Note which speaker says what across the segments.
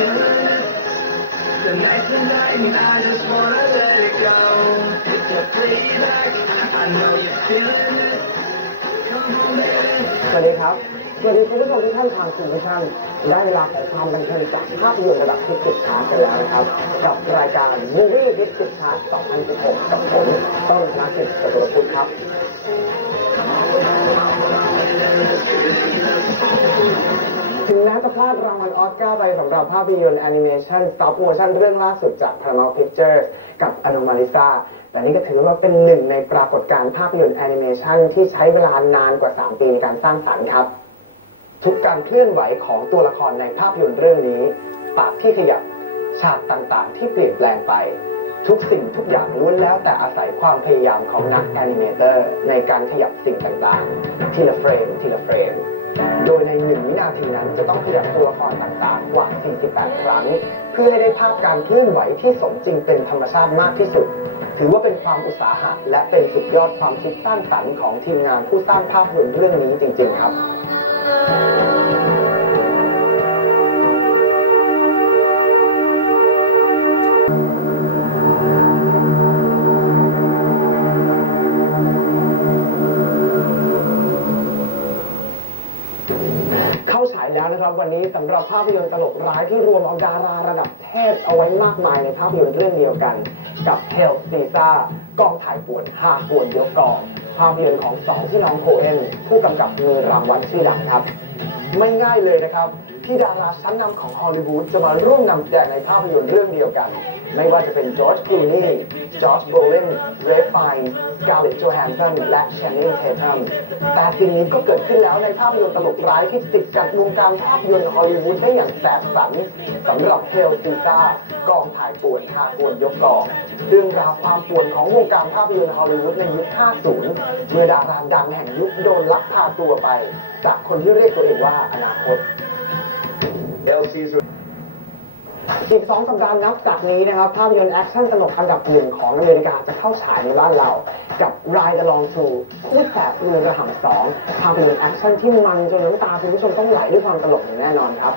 Speaker 1: The night, the night, and I just wanna let it go. Hit the playback, I know you're feeling it. Come on, baby.
Speaker 2: สวัสดีครับสวัสดีคุณผู้ชมทุกท่านทางคุณผู้ชมได้เวลาของความบันเทิงจากภาพยนตร์ระดับที่สุดคลาสกันแล้วนะครับ กับรายการ Movie Hit สุดคลาส2016 กับผมต้นธนกิจจตุรพุทธครับ Come on, come on, come on, let's get it. ถึงแม้จะพลาดรางวัลออสการ์ไปสำหรับภาพยนตร์แอนิเมชัน stop motion เรื่องล่าสุดจาก Paramount Pictures กับ Anomalisa แต่นี่ก็ถือว่าเป็นหนึ่งในปรากฏการณ์ภาพยนตร์แอนิเมชันที่ใช้เวลานานกว่า 3 ปีในการสร้างสรรค์ครับ ทุกการเคลื่อนไหวของตัวละครในภาพยนตร์เรื่องนี้ ปากที่ขยับฉากต่างๆ ที่เปลี่ยนแปลงไป ทุกสิ่งทุกอย่างล้วนแล้วแต่อาศัยความพยายามของนักแอนิเมเตอร์ในการขยับสิ่งต่างๆ ทีละเฟรมทีละเฟรม โดยในหนึ่งวินาทีนั้นจะต้องขยับตัวละครต่างๆกว่า 48 ครั้ง เพื่อให้ได้ภาพการเคลื่อนไหวที่สมจริงเป็นธรรมชาติมากที่สุด ถือว่าเป็นความอุตสาหะและเป็นสุดยอดความคิดสร้างสรรค์ของทีมงานผู้สร้างภาพยนตร์เรื่องนี้จริง ๆ ครับาฉายแล้วนะครับวันนี้สำหรับภาพยนตร์ตลกร้ายที่รวมเอาดาราระดับเทพเอาไว้มากมายในภาพยนตร์เรื่องเดียวกัน กับเฮลซีซ่ากองถ่ายป่วนห้าป่วนยวกองภาพยนตร์ของสองพี่น้องโคเอนผู้กำกับมือรางวัลชื่อดังครับ ไม่ง่ายเลยนะครับ ที่ดาราชั้นนำของฮอลลีวูดจะมาร่วมนำแสดงในภาพยนตร์เรื่องเดียวกัน ไม่ว่าจะเป็นจอร์จคลูนี่ จอร์จโบลินเรฟไฟน์กาเลตโจแฮนสันและแชนนิงเททัมแต่สิ่งนี้ก็เกิดขึ้นแล้วในภาพยนตร์ตลกร้ายที่ติดกับวงการภาพยนตร์ฮอลลีวูดได้อย่างแสบสันสำหรับเฮลซีซ่ากองถ่ายป่วนทาป่วนยกกองเรื่องราวความป่วนของวงการภาพยนตร์ฮอลลีวูดในยุค 50 เมื่อดาราดังแห่งยุคโดนลักพาตัวไป จากคนที่เรียกตัวเองว่าอนาคต
Speaker 1: LC's
Speaker 2: อีกสองสัปดาห์นับจากนี้นะครับภาพยนตร์แอคชั่นตลกอันดับหนึ่งของอเมริกาจะเข้าฉายในบ้านเรา กับ Ride Along to คู่แสบมือกระหำสองภาพยนแอคชั่นที่มันจนน้ำตาคุณผู้ชมต้องไหลด้วยความตลกอย่างแน่นอนครับ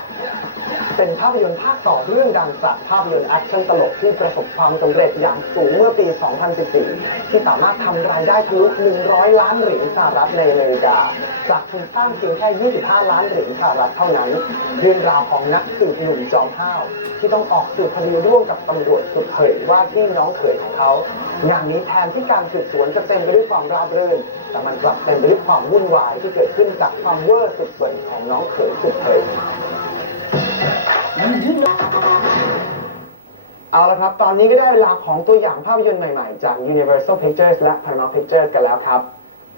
Speaker 2: เป็นภาพยนตร์ภาคต่อเรื่องดังจากภาพยนตร์แอคชั่นตลกที่ประสบความสำเร็จอย่างสูงเมื่อปี 2014 ที่สามารถทำรายได้ทะลุ 100 ล้านเหรียญสหรัฐในอเมริกา จากทุนสร้างเพียงแค่ 25 ล้านเหรียญสหรัฐเท่านั้นเรื่องราวของนักสืบหนุ่มจอมห้าวที่ต้องออกสืบคดีร่วมกับตำรวจสุดเผยว่าที่น้องเขยของเขางานนี้แทนที่การสืบสวนจะเต็มไปด้วยความราบรื่น แต่มันกลับเต็มไปด้วยความวุ่นวายที่เกิดขึ้นจากความเวอร์สุดเปิดของน้องเขยสุดเผยเอาละครับ ตอนนี้ก็ได้เวลาของตัวอย่างภาพยนตร์ใหม่ ๆ จาก Universal Pictures และ Paramount Pictures กันแล้วครับ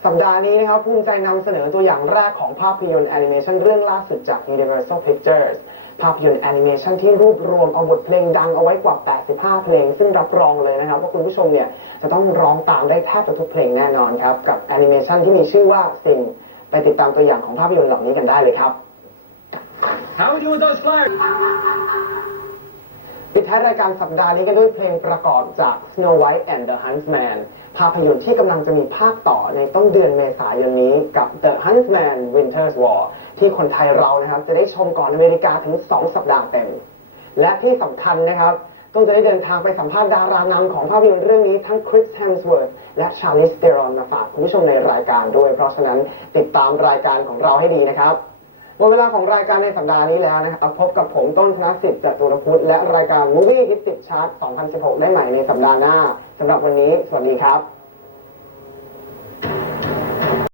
Speaker 2: สัปดาห์นี้นะครับภูมิใจนำเสนอตัวอย่างแรกของภาพยนตร์แอนิเมชันเรื่องล่าสุดจาก Universal Pictures ภาพยนตร์แอนิเมชันที่รวบรวมเอาบทเพลงดังเอาไว้กว่า 85 เพลง ซึ่งรับรองเลยนะครับ ว่าคุณผู้ชมเนี่ยจะต้องร้องตามได้แทบจะทุกเพลงแน่นอนครับ กับแอนิเมชันที่มีชื่อว่าซิงไปติดตามตัวอย่างของภาพยนตร์เหล่านี้กันได้เลยครับ
Speaker 1: How do those flares?
Speaker 2: ปิดท้ายรายการสัปดาห์นี้กันด้วยเพลงประกอบจาก Snow White and the Huntsman ภาพยนตร์ที่กำลังจะมีภาคต่อในต้นเดือนเมษายนนี้กับ The Huntsman Winter's War ที่คนไทยเรานะครับจะได้ชมก่อนอเมริกาถึง 2 สัปดาห์เต็ม และที่สำคัญนะครับต้องจะได้เดินทางไปสัมภาษณ์ดารานำของภาพยนตร์เรื่องนี้ทั้งคริส Hemsworth และ Charlize Theron มาฝากคุณผู้ชมในรายการด้วย เพราะฉะนั้นติดตามรายการของเราให้ดีนะครับ หมดเวลาของรายการในสัปดาห์นี้แล้วนะครับพบกับผมต้นธนสิทธิ์จตุรพุทธและรายการ Movie Hit ติดชาร์ต2016 ได้ใหม่ในสัปดาห์หน้าสำหรับวันนี้ สวัสดีครับ